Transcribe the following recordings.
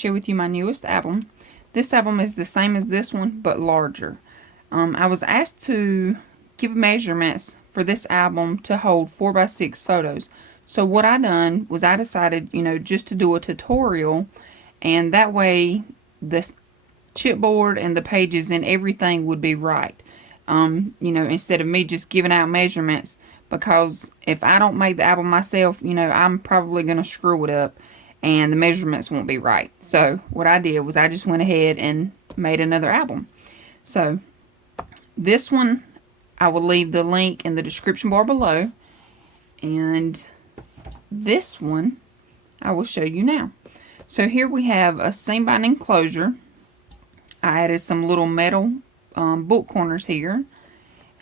share with you my newest album. This album is the same as this one, but larger. I was asked to give measurements for this album to hold 4x6 photos. So what I done was I decided, just to do a tutorial, and that way the chipboard and the pages and everything would be right. Instead of me just giving out measurements, because if I don't make the album myself, I'm probably going to screw it up and the measurements won't be right. So what I did was I just went ahead and made another album. So this one, I will leave the link in the description bar below, and this one I will show you now. So here we have a seam binding closure. I added some little metal book corners here,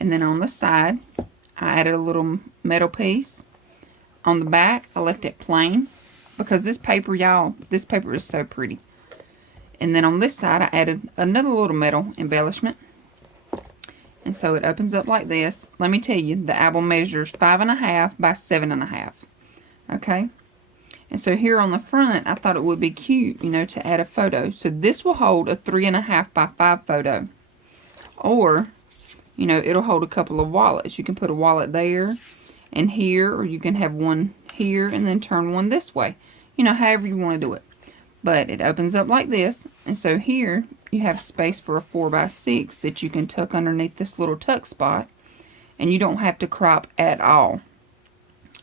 and then on the side I added a little metal piece. On the back I left it plain because this paper, y'all, this paper is so pretty. And then on this side I added another little metal embellishment. And so it opens up like this. Let me tell you, the album measures 5.5 by 7.5. Okay? And so here on the front, I thought it would be cute, to add a photo. So this will hold a 3.5 by 5 photo. Or, it'll hold a couple of wallets. You can put a wallet there and here, or you can have one here and then turn one this way. However you want to do it. But it opens up like this. And so here you have space for a 4x6 that you can tuck underneath this little tuck spot. And you don't have to crop at all.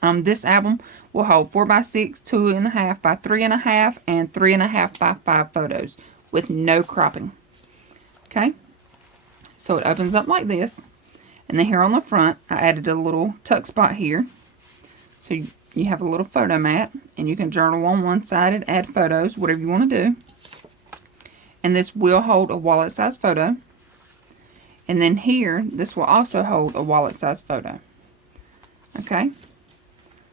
This album will hold 4x6, 2.5 by 3.5, and 3.5 by 5 photos with no cropping. Okay? So it opens up like this. And then here on the front, I added a little tuck spot here. So you have a little photo mat, and you can journal on one side and add photos, whatever you want to do. And this will hold a wallet size photo. And then here, this will also hold a wallet size photo. Okay?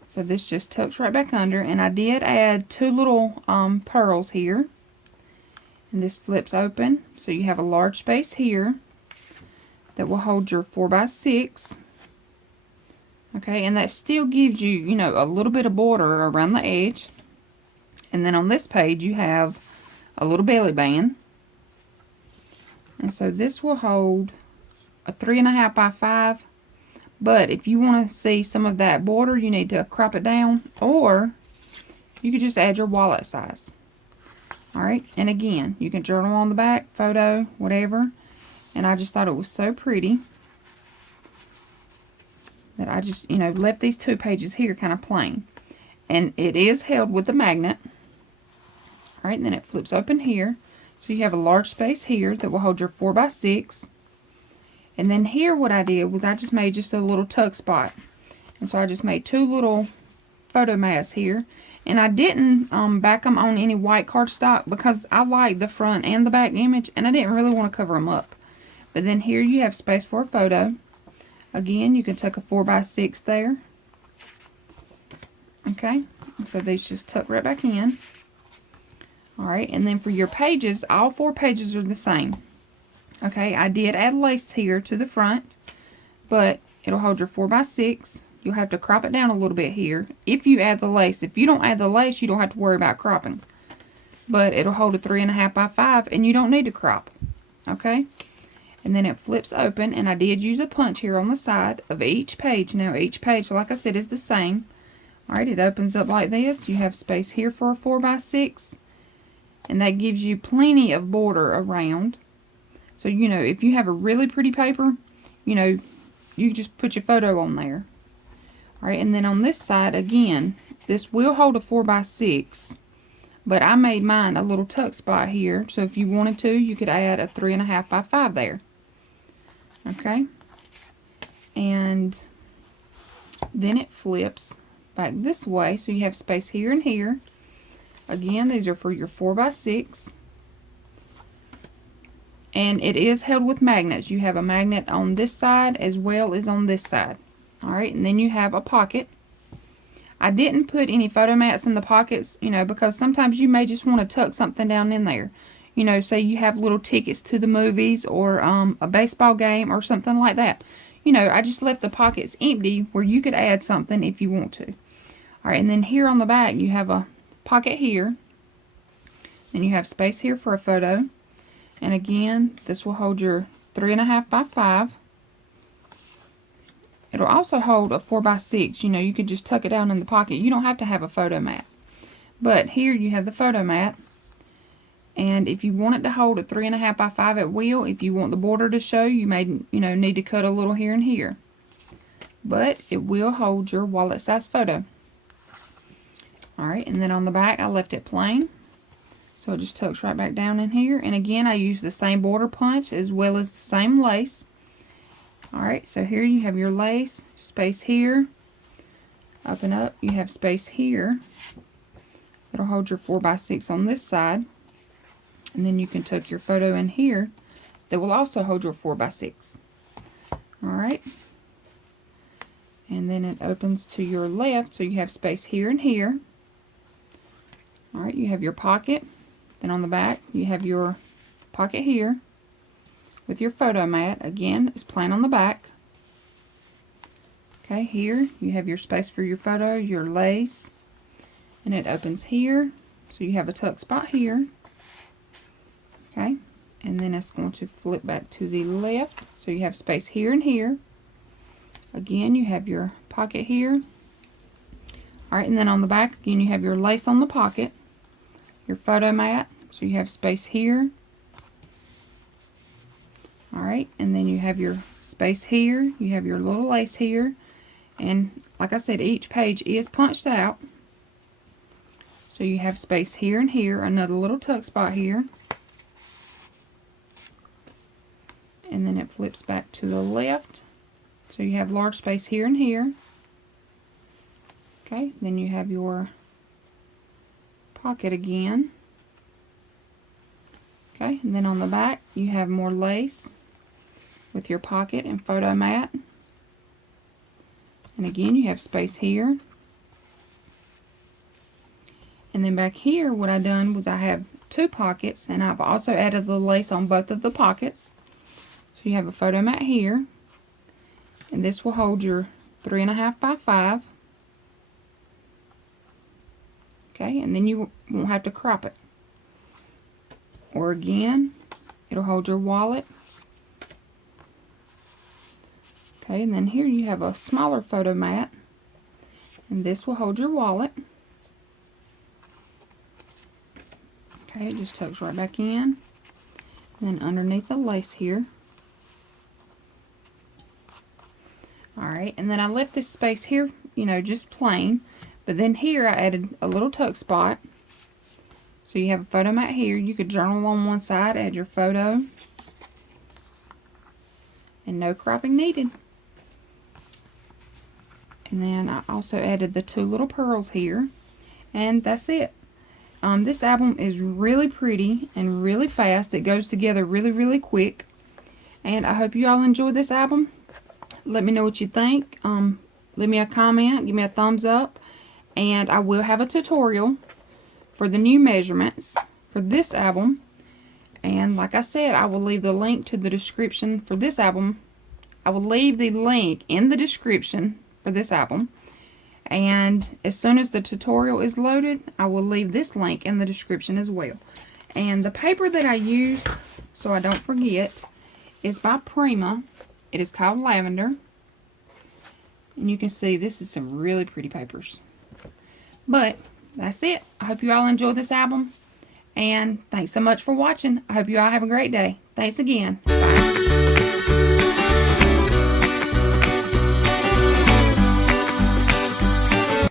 So this just tucks right back under, and I did add 2 little pearls here. And this flips open, so you have a large space here that will hold your 4x6. Okay, and that still gives you, a little bit of border around the edge. And then on this page, you have a little belly band. And so this will hold a 3.5 by 5. But if you want to see some of that border, you need to crop it down, or you could just add your wallet size. Alright, and again, you can journal on the back, photo, whatever. And I just thought it was so pretty that I just, left these 2 pages here kind of plain. And it is held with a magnet. Alright, and then it flips open here. So you have a large space here that will hold your 4x6. And then here what I did was I just made just a little tuck spot. And so I just made 2 little photo mats here. And I didn't back them on any white cardstock because I like the front and the back image, and I didn't really want to cover them up. But then here you have space for a photo. Again, you can tuck a 4x6 there. Okay, so these just tuck right back in. Alright, and then for your pages, all 4 pages are the same. Okay, I did add lace here to the front, but it'll hold your 4x6. You'll have to crop it down a little bit here if you add the lace. If you don't add the lace, you don't have to worry about cropping. But it'll hold a 3.5 by 5, and you don't need to crop. Okay, and then it flips open, and I did use a punch here on the side of each page. Now each page, like I said, is the same. Alright, it opens up like this. You have space here for a 4x6, and that gives you plenty of border around. So, if you have a really pretty paper, you just put your photo on there. Alright, and then on this side, again, this will hold a 4x6. But I made mine a little tuck spot here. So if you wanted to, you could add a 3.5 by 5 there. Okay. And then it flips back this way. So you have space here and here. Again, these are for your 4x6. And it is held with magnets. You have a magnet on this side as well as on this side. Alright, and then you have a pocket. I didn't put any photo mats in the pockets, because sometimes you may just want to tuck something down in there. Say you have little tickets to the movies or a baseball game or something like that. I just left the pockets empty where you could add something if you want to. Alright, and then here on the back you have a pocket here. Then you have space here for a photo. And again, this will hold your 3.5 by 5. It'll also hold a 4 by 6. You know, you could just tuck it down in the pocket. You don't have to have a photo mat. But here you have the photo mat. And if you want it to hold a 3.5 by 5, it will. If you want the border to show, you may, need to cut a little here and here. But it will hold your wallet size photo. Alright, and then on the back I left it plain. So it just tucks right back down in here. And again, I use the same border punch as well as the same lace. Alright, so here you have your lace, space here, up and up. You have space here. It'll hold your 4 by 6 on this side. And then you can tuck your photo in here that will also hold your 4 by 6. Alright. And then it opens to your left, so you have space here and here. Alright, you have your pocket. Then on the back, you have your pocket here with your photo mat. Again, it's plain on the back. Okay, here you have your space for your photo, your lace. And it opens here, so you have a tuck spot here. Okay, and then it's going to flip back to the left, so you have space here and here. Again, you have your pocket here. Alright, and then on the back, again, you have your lace on the pocket, your photo mat, so you have space here. Alright, and then you have your space here, you have your little lace here, and like I said, each page is punched out. So you have space here and here, another little tuck spot here. And then it flips back to the left. So you have large space here and here. Okay, then you have your pocket again. Okay, and then on the back you have more lace with your pocket and photo mat. And again, you have space here. And then back here, what I done was I have 2 pockets, and I've also added the lace on both of the pockets. So you have a photo mat here, and this will hold your 3.5 by 5. Okay, and then you won't have to crop it. Or again, it'll hold your wallet. Okay, and then here you have a smaller photo mat, and this will hold your wallet. Okay, it just tucks right back in. And then underneath the lace here. Alright, and then I left this space here, just plain. But then here I added a little tuck spot. So you have a photo mat here. You could journal on one side, add your photo. And no cropping needed. And then I also added the 2 little pearls here. And that's it. This album is really pretty and really fast. It goes together really, really quick. And I hope you all enjoyed this album. Let me know what you think. Leave me a comment. Give me a thumbs up. And I will have a tutorial for the new measurements for this album. And like I said, I will leave the link to the description for this album. I will leave the link in the description for this album. And as soon as the tutorial is loaded, I will leave this link in the description as well. And the paper that I used, so I don't forget, is by Prima. It is called Lavender. And you can see this is some really pretty papers. But that's it. I hope you all enjoyed this album. And thanks so much for watching. I hope you all have a great day. Thanks again. Bye.